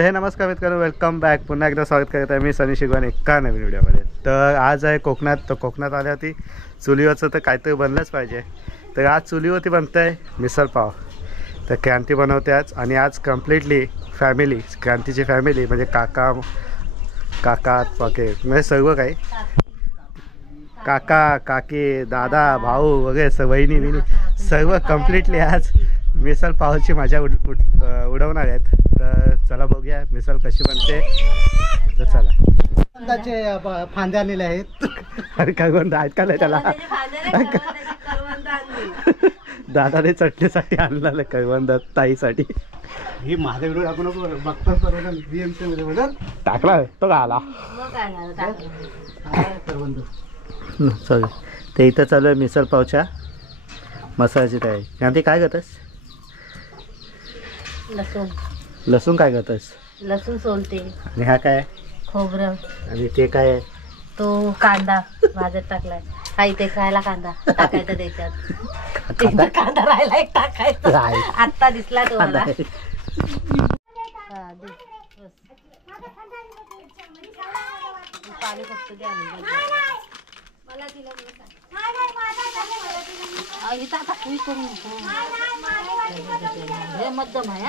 तर हे नमस्कार मित्रांनो, वेलकम बॅक. पुन्हा एकदा स्वागत करत आहे मी सनी शिगवान एका नवीन व्हिडिओमध्ये. तर आज आहे कोकणात. तर कोकणात आल्यावरती चुलीवरचं तर काहीतरी बनलंच पाहिजे. तर आज चुलीवरती बनतं आहे मिसळ पाव. तर क्रांती बनवते आज. आणि आज कम्प्लिटली फॅमिली, क्रांतीची फॅमिली म्हणजे काका पाके म्हणजे सर्व काही, काका काकी दादा भाऊ वगैरे वहिनी विनी सर्व कम्प्लिटली आज मिसळ पावची मजा उडवणार आहेत. तर चला बघूया मिसळ कशी बनते. तर चला. फांदे आलेले आहेत. अरे काय कोण ऐकायला त्याला दादाने चटणीसाठी आणलेलं करवंद ताईसाठी. ही माझा व्हिडिओ टाकू नको, बघतात बीएमसी मध्ये बदल टाकला तो का आला करवंद. चल ते इथं चालू आहे मिसळ पावच्या मसाल्याची तयारी. क्रांती काय करतेस? लसूण काय करतेस? लसूण सोलते. आणि हा काय? खोबरं. आणि ते काय? तो कांदा भाजत टाकलाय. हा इथे खायला कांदा टाकायचा त्याच्यात. कांदा राहिला एक टाकायचा. आत्ता दिसला तुम्हाला. पाणी फक्त द्या मला दिलं. इथं आता कुई करू नको. हे मध्यम आहे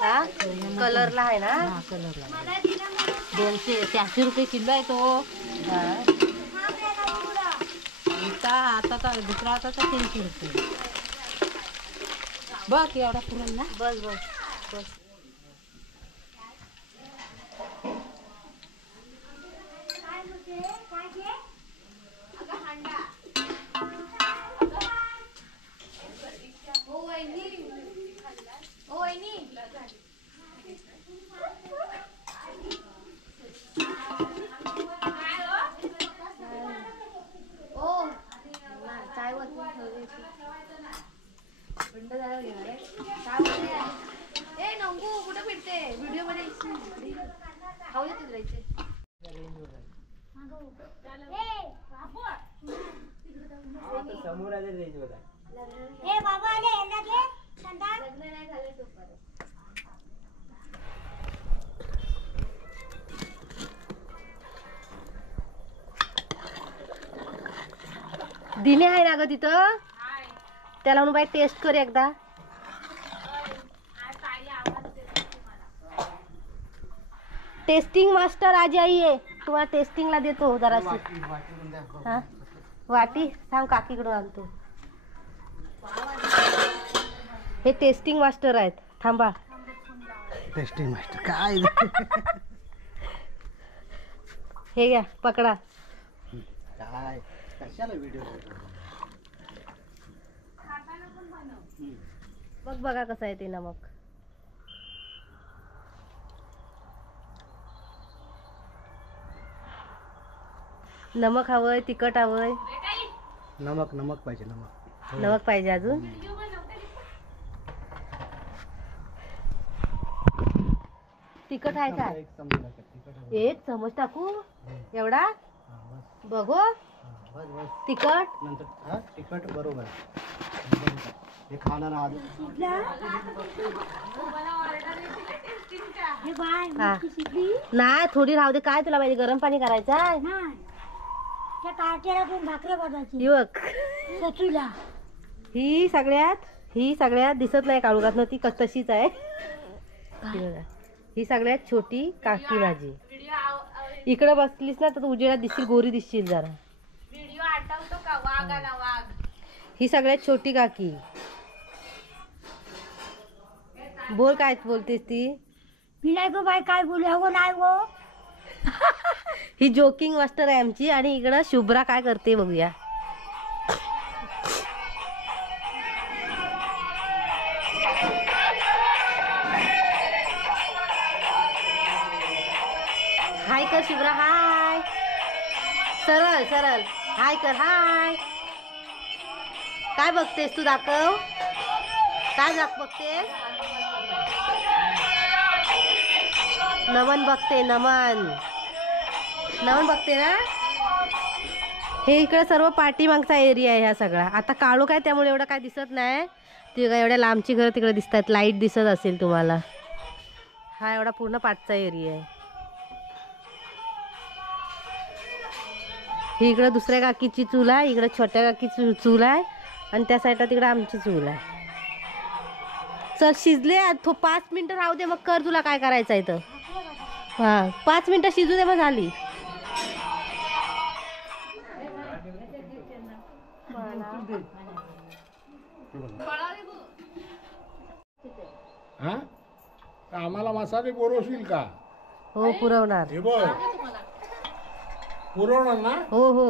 हा. कलरला आहे ना. कलरला 200 रुपये किलो आहे तो. आता दुसरा आता 300 रुपये. बघ एवढा पुरण ना. बस बस बस. कुठे फिरते व्हिडिओ मध्ये खाऊ येते जायचे. समोर आले रेंज वर. दिने आहे ना ग तिथं. त्याला म्हणून बाई टेस्ट कर एकदा. टेस्टिंग मास्टर आज आईये. तुम्हाला टेस्टिंगला देतो जराशी. हा वाटी थांब काकीकडून आणतो. हे टेस्टिंग मास्टर आहेत. थांबा. टेस्टिंग मास्टर काय? हे घ्या पकडा. काय कशाला व्हिडिओ बघ बघा कसं आहे ते नमक. नमक हवंय, तिखट हवंय. नमक पाहिजे. नमक पाहिजे अजून. तिखट आहे का? एक चमच टाकू. एवढा बघू. तिखट नंतर तिखट बरोबर. हे खाणार आज. नाही थोडी राहू दे. काय तुला माहिती गरम पाणी करायचं आहे. ही सगळ्यात दिसत नाही काळू घात ती तशीच आहे. ही सगळ्यात छोटी काकी माझी. इकडे बसलीस ना तर उजेडात दिसतील, गोरी दिसतील जरा. ही सगळ्यात छोटी काकी. बोल काय बोलतेस ती? मी नाही गो बाई काय बोलू. हो नाही गो. ही जोकिंग मास्टर आहे आमची. आणि इकडं शुभ्रा काय करते बघूया. हाय कर शुभ्रा. हाय सरळ सरळ हाय कर. हाय काय बघतेस तू? दाखव काय बघतेस. नमन बघते. नमन बघते ना. हे इकडे सर्व पाठीमागचा एरिया आहे हा सगळा. आता काळू काय त्यामुळे एवढं काय दिसत नाही. ती एवढ्या लांबची घरं तिकडे दिसतात. लाईट दिसत असेल तुम्हाला. हा एवढा पूर्ण पाठचा एरिया आहे. ही इकडं दुसऱ्या काकीची चूल आहे, इकडं छोट्या काकीची चूल आहे आणि त्या साईडला तिकडे आमची चूल आहे. चल शिजले 5 मिनिटं राहू दे, मग कर तुला काय करायचं आहे तर. हा 5 मिनिटं शिजू दे, मग झाली. हा आम्हाला मसाले पुरवशील का? हो पुरवणार. हे बघ पुरवणार ना. हो हो